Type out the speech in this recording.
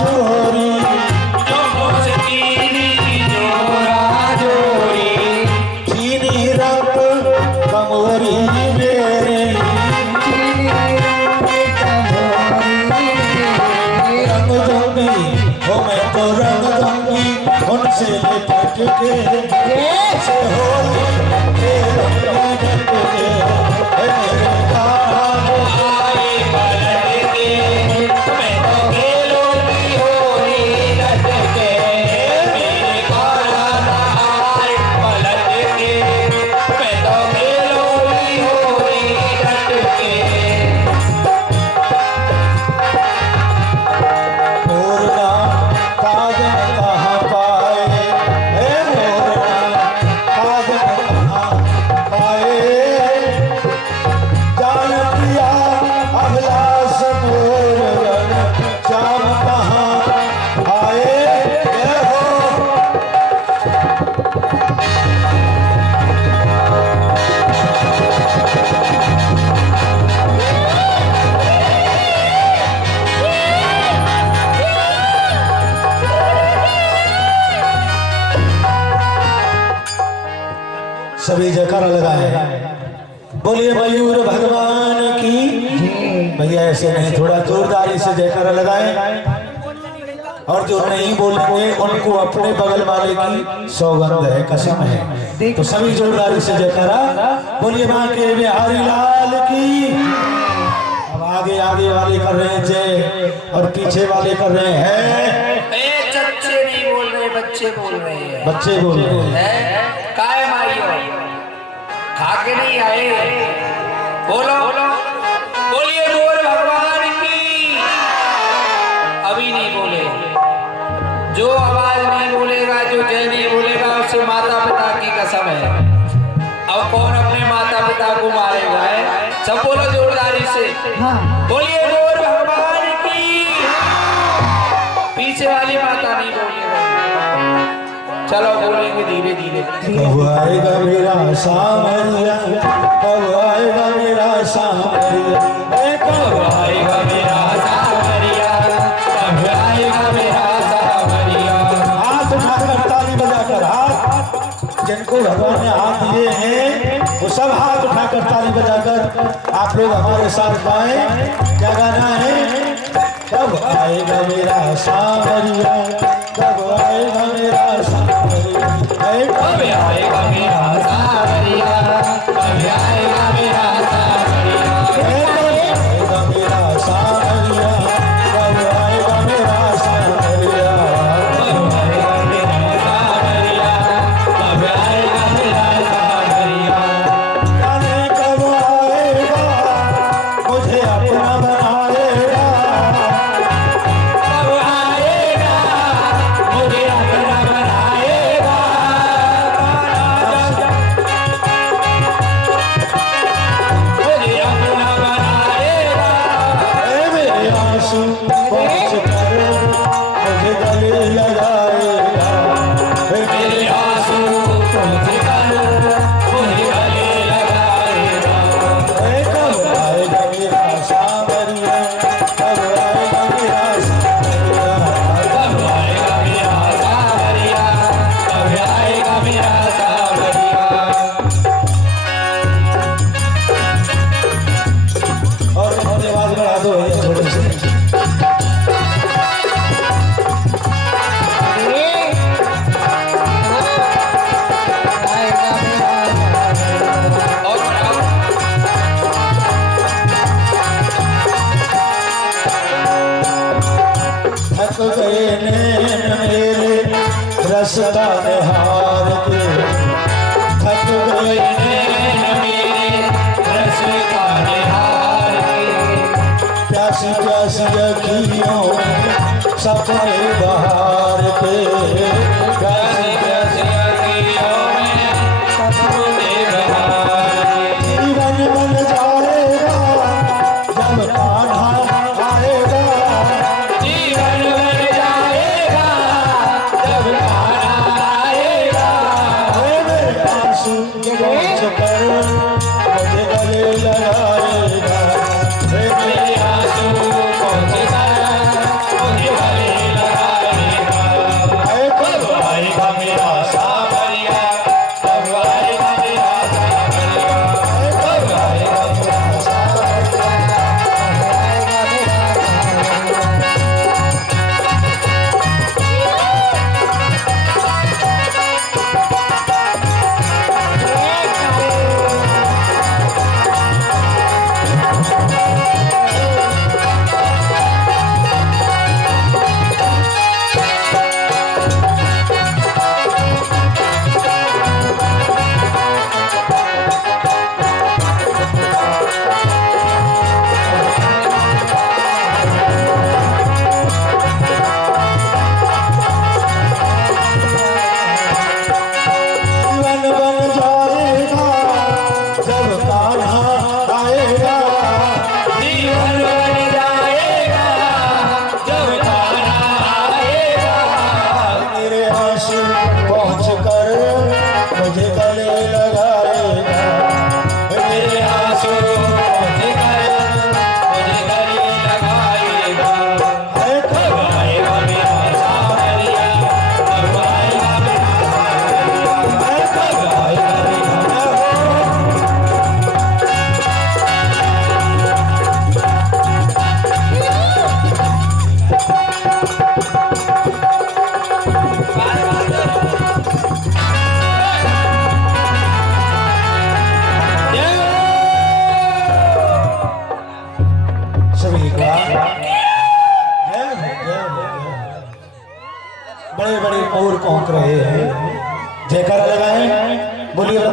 जोरी चीनी रंग कमोरी मेरे रंग दूंगी हो मैं तो रंग दूंगी उनसे लिपट के से होली के रंग के मेरे सभी जयकारा लगाए। बोलिए मयूर भगवान की। भैया ऐसे नहीं, थोड़ा जोरदारी से जयकारा लगाए। और जो नहीं बोलेंगे उनको अपने बगल वाले की सौगंध है, कसम है। तो सभी जोरदारी से जयकारा। बोलिए मां के बिहारी लाल की। अब आगे आगे वाले कर रहे हैं जय और पीछे वाले कर रहे हैं बच्चे नहीं बोल रहे, बच्चे बोल रहे हैं। बच्चे बोल रहे हैं। काय मारियो खाके नहीं आए। बोलो बोलिए मोर भगवान की। अभी नहीं बोले। जो आवाज नहीं बोलेगा, जो जय नहीं बोलेगा, उससे माता पिता की कसम है। अब कौन अपने माता पिता को मारेगा है? सब बोलो जोरदारी से। बोलिए मोर भगवान की। पीछे वाली माता नहीं बोलेगा। चलो बोलेंगे धीरे धीरे। कब आएगा मेरा सामरिया, कब आएगा मेरा सामरिया, कब आएगा मेरा सामरिया, कब आएगा मेरा सामरिया। हाथ उठाकर ताली बजाकर, हाथ जिनको भगवान ने हाथ दिए हैं वो सब हाथ उठाकर ताली बजाकर आप लोग हमारे साथ गाएं। क्या गाना है? कब आएगा मेरा सामरिया, कब आएगा मेरा सामरिया, कब आएगा मेरा सामरिया, कब आएगा मेरा सामरिया, आएगा मेरा सामरिया, कब आएगा मेरा सामरिया, कब आएगा मेरा सामरिया, कब आएगा मेरा सामरिया। जाने कब आएगा मुझे अपना बनाएगा, कब आएगा मुझे अपना बनाएगा। मुझे अपना बनाएगा। मेरे आंसू पहुँच कर मुझे गले लगाएगा, मेरे आंसू मुझे मुझे गले लगाएगा। कब आएगा मेरा सामरिया, कब आएगा मेरा सामरिया, कब आएगा मेरा सामरिया, कब आएगा मेरा सामरिया। और आवाज बढ़ा दो भैया थोड़ी सी। और बढ़ाओ। थक गए नैन मेरे रसता निहार के, थक गए नैन मेरे रसता निहार के, प्यासी प्यासी अखियों में सपने